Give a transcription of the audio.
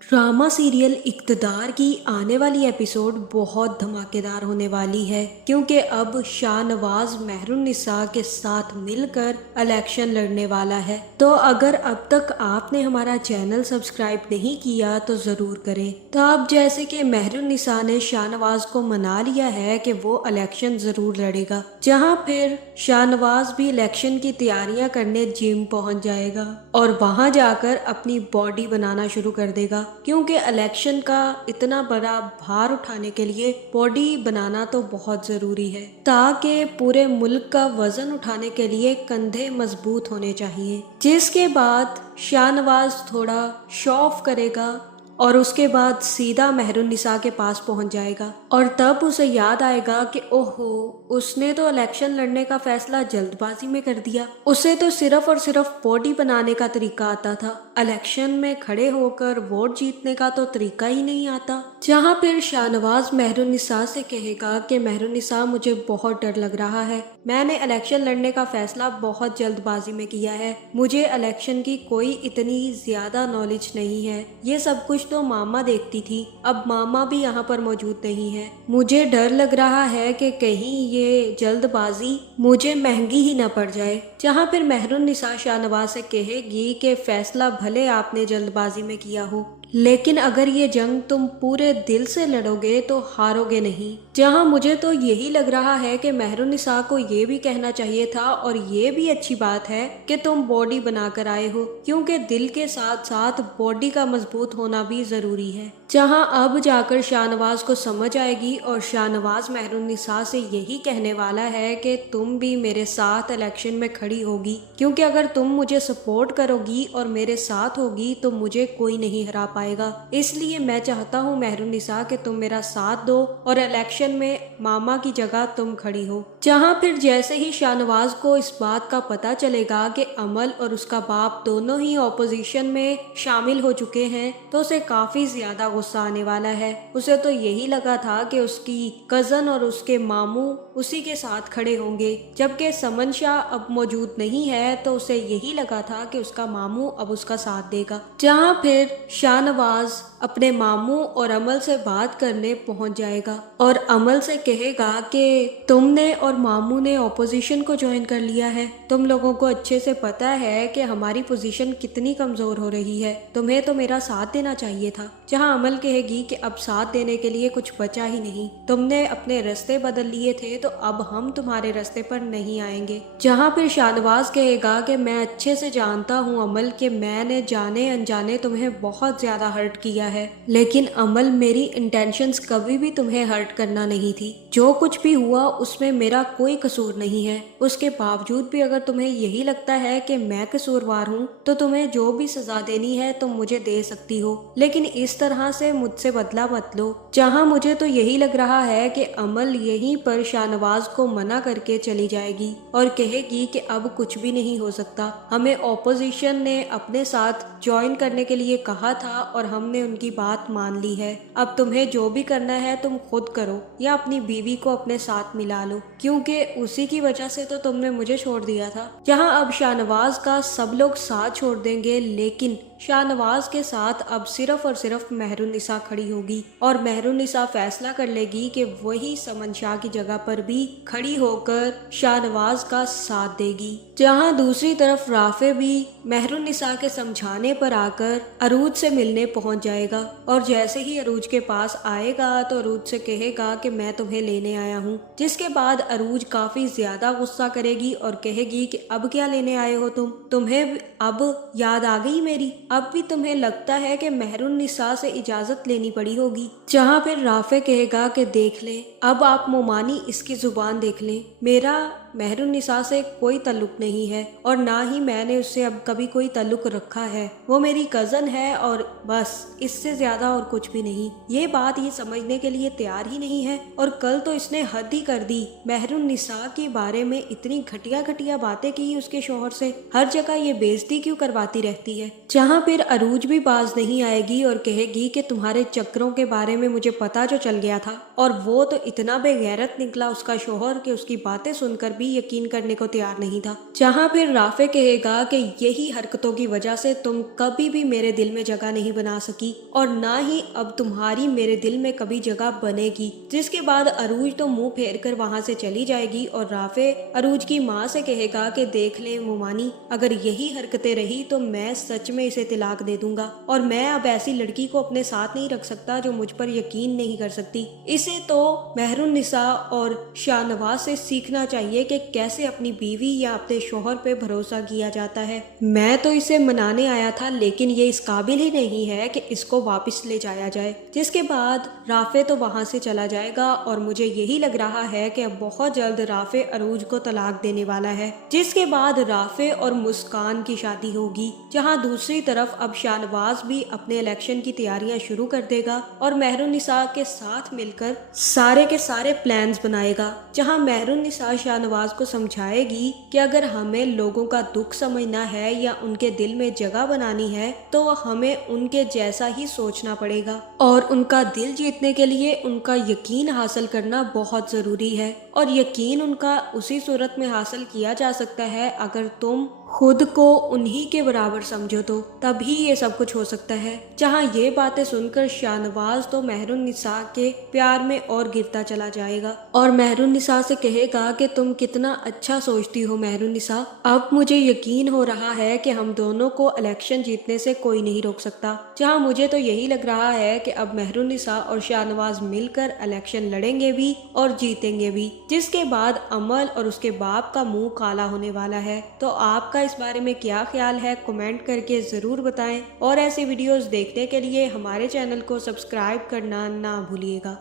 Drama serial इक़्तिदार की आने वाली एपिसोड बहुत धमाकेदार होने वाली है क्योंकि अब शाहनवाज मेहरुन्निसा के साथ मिलकर इलेक्शन लड़ने वाला है। तो अगर अब तक आपने हमारा चैनल सब्सक्राइब नहीं किया तो ज़रूर करें। तो अब जैसे कि मेहरुन्निसा ने शाहनवाज को मना लिया है कि वो इलेक्शन ज़रूर लड़ेगा, जहां फिर शाहनवाज भी इलेक्शन की तैयारियां करने जिम पहुंच जाएगा और वहां जाकर अपनी बॉडी बनाना शुरू कर देगा, क्योंकि इलेक्शन का इतना बड़ा भार उठाने के लिए बॉडी बनाना तो बहुत ज़रूरी है, ताकि पूरे मुल्क का वजन उठाने के लिए कंधे मजबूत होने चाहिए। जिसके बाद शाहनवाज थोड़ा शो ऑफ करेगा और उसके बाद सीधा मेहरुन्निसा के पास पहुंच जाएगा और तब उसे याद आएगा कि ओहो, उसने तो इलेक्शन लड़ने का फैसला जल्दबाजी में कर दिया। उसे तो सिर्फ और सिर्फ बॉडी बनाने का तरीका आता था, इलेक्शन में खड़े होकर वोट जीतने का तो तरीका ही नहीं आता। जहां फिर शाहनवाज मेहरुन्निसा से कहेगा कि मेहरुन्निसा, मुझे बहुत डर लग रहा है, मैंने इलेक्शन लड़ने का फैसला बहुत जल्दबाजी में किया है, मुझे इलेक्शन की कोई इतनी ज्यादा नॉलेज नहीं है, ये सब कुछ तो मामा देखती थी, अब मामा भी यहाँ पर मौजूद नहीं है, मुझे डर लग रहा है कि कहीं ये जल्दबाजी मुझे महंगी ही न पड़ जाए। जहाँ फिर मेहरुन्निसा शाहनवाज से कहेगी कि फैसला भले आपने जल्दबाजी में किया हो, लेकिन अगर ये जंग तुम पूरे दिल से लड़ोगे तो हारोगे नहीं। जहां मुझे तो यही लग रहा है कि मेहरुन्निसा को ये भी कहना चाहिए था, और ये भी अच्छी बात है कि तुम बॉडी बनाकर आए हो, क्योंकि दिल के साथ साथ बॉडी का मजबूत होना भी जरूरी है। जहां अब जाकर शाहनवाज को समझ आएगी और शाहनवाज मेहरुन्निसा से यही कहने वाला है कि तुम भी मेरे साथ इलेक्शन में खड़ी होगी, क्योंकि अगर तुम मुझे सपोर्ट करोगी और मेरे साथ होगी तो मुझे कोई नहीं हरा पाएगा। इसलिए मैं चाहता हूँ मेहरुन्निसा कि तुम मेरा साथ दो और इलेक्शन में मामा की जगह तुम खड़ी हो। जहाँ फिर जैसे ही शाहनवाज को इस बात का पता चलेगा कि अमल और उसका बाप दोनों ही ऑपोजिशन में शामिल हो चुके हैं, तो उसे काफी ज्यादा गुस्सा आने वाला है। उसे तो यही लगा था कि उसकी कजन और उसके मामू उसी के साथ खड़े होंगे, जबकि समन शाह अब मौजूद नहीं है, तो उसे यही लगा था कि उसका मामू अब उसका साथ देगा। जहाँ फिर शाहनवाज अपने मामू और अमल से बात करने पहुंच जाएगा और अमल से कहेगा कि तुमने और मामू ने ऑपोजिशन को ज्वाइन कर लिया है, तुम लोगों को अच्छे से पता है कि हमारी पोजीशन कितनी कमजोर हो रही है, तुम्हें तो मेरा साथ देना चाहिए था। जहां अमल कहेगी कि अब साथ देने के लिए कुछ बचा ही नहीं, तुमने अपने रास्ते बदल लिए थे तो अब हम तुम्हारे रास्ते पर नहीं आएंगे। जहां फिर शाहनवाज कहेगा कि मैं अच्छे से जानता हूं अमल कि मैंने जाने अनजाने तुम्हें बहुत ज्यादा हर्ट किया है, लेकिन अमल मेरी इंटेंशंस कभी भी तुम्हें हर्ट करना नहीं थी, जो कुछ भी हुआ उसमें मेरा कोई कसूर नहीं है। उसके बावजूद भी अगर तुम्हें यही लगता है कि मैं कसूरवार हूँ तो तुम्हें जो भी सजा देनी है तुम मुझे दे सकती हो, लेकिन इस तरह से मुझसे बदला मत लो। जहाँ मुझे तो यही लग रहा है कि अमल यहीं पर शाहनवाज को मना करके चली जाएगी और कहेगी कि अब कुछ भी नहीं हो सकता, हमें ऑपोजिशन ने अपने साथ ज्वाइन करने के लिए कहा था और हमने उनकी बात मान ली है, अब तुम्हें जो भी करना है तुम खुद करो या अपनी बीवी को अपने साथ मिला लो, क्योंकि उसी की वजह से तो तुमने मुझे छोड़ दिया था। जहां अब शाहनवाज का सब लोग साथ छोड़ देंगे, लेकिन शाहनवाज के साथ अब सिर्फ और सिर्फ मेहरुन्निसा खड़ी होगी और मेहरुन्निसा फैसला कर लेगी कि वही समन शाह की जगह पर भी खड़ी होकर शाहनवाज का साथ देगी। जहां दूसरी तरफ राफे भी मेहरुन्निसा के समझाने पर आकर अरूज से मिलने पहुंच जाएगा और जैसे ही अरूज के पास आएगा तो अरूज से कहेगा कि मैं तुम्हें लेने आया हूं, जिसके बाद अरूज काफी ज्यादा गुस्सा करेगी और कहेगी कि अब क्या लेने आए हो तुम्हें अब याद आ गई मेरी, अब भी तुम्हें लगता है कि मेहरुन्निसा से इजाजत लेनी पड़ी होगी। जहां फिर राफे कहेगा कि देख ले, अब आप मोमानी इसकी जुबान देख ले, मेरा मेहरुन्निसा से कोई ताल्लुक नहीं है और ना ही मैंने उससे अब कभी कोई ताल्लुक रखा है, वो मेरी कजन है और बस, इससे ज्यादा और कुछ भी नहीं। ये बात ये समझने के लिए तैयार ही नहीं है और कल तो इसने हद ही कर दी, मेहरुन्निसा के बारे में इतनी घटिया घटिया बातें की उसके शौहर से, हर जगह ये बेइज्जती क्यों करवाती रहती है। जहाँ फिर अरूज भी बाज नहीं आएगी और कहेगी कि तुम्हारे चक्रों के बारे में मुझे पता जो चल गया था, और वो तो इतना बेगैरत निकला उसका शौहर कि उसकी बातें सुनकर भी यकीन करने को तैयार नहीं था। जहाँ फिर राफे कहेगा कि यही हरकतों की वजह से तुम कभी भी मेरे दिल में जगह नहीं बना सकी और ना ही अब तुम्हारी मेरे दिल में कभी जगह बनेगी। जिसके बाद अरूज तो मुंह फेर कर वहाँ से चली जाएगी और राफे अरूज की माँ से कहेगा कि देख ले मोमानी, अगर यही हरकतें रही तो मैं सच में इसे तलाक दे दूंगा और मैं अब ऐसी लड़की को अपने साथ नहीं रख सकता जो मुझ पर यकीन नहीं कर सकती। इसे तो मेहरुन्निसा और शाहनवाज से सीखना चाहिए कि कैसे अपनी बीवी या अपने शोहर पे भरोसा किया जाता है। मैं तो इसे मनाने आया था लेकिन ये इस काबिल ही नहीं है कि इसको वापस ले जाया जाए। जिसके बाद राफे तो वहाँ से चला जाएगा और मुझे यही लग रहा है कि अब बहुत जल्द राफे अरूज को तलाक देने वाला है। जिसके बाद राफे और मुस्कान की शादी होगी, जहाँ दूसरी तरफ अब शाहनवाज भी अपने इलेक्शन की तैयारियां शुरू कर देगा और मेहरुन्निसा के साथ मिलकर सारे के सारे प्लान्स बनाएगा। जहाँ मेहरुन्निसा शाहनवाज को समझाएगी कि अगर हमें लोगों का दुख समझना है या उनके दिल में जगह बनानी है तो हमें उनके जैसा ही सोचना पड़ेगा और उनका दिल जीतने के लिए उनका यकीन हासिल करना बहुत जरूरी है और यकीन उनका उसी सूरत में हासिल किया जा सकता है अगर तुम खुद को उन्हीं के बराबर समझो तो तभी ये सब कुछ हो सकता है। जहाँ ये बातें सुनकर शाहनवाज तो मेहरुन्निसा के प्यार में और गिरता चला जाएगा और मेहरुन्निसा से कहेगा कि तुम कितना अच्छा सोचती हो मेहरुन्निसा, अब मुझे यकीन हो रहा है कि हम दोनों को इलेक्शन जीतने से कोई नहीं रोक सकता। जहाँ मुझे तो यही लग रहा है कि अब मेहरुन्निसा और शाहनवाज मिलकर इलेक्शन लड़ेंगे भी और जीतेंगे भी। जिसके बाद अमल और उसके बाप का मुंह काला होने वाला है। तो आपका इस बारे में क्या ख्याल है, कमेंट करके जरूर बताएं और ऐसे वीडियोस देखने के लिए हमारे चैनल को सब्सक्राइब करना ना भूलिएगा।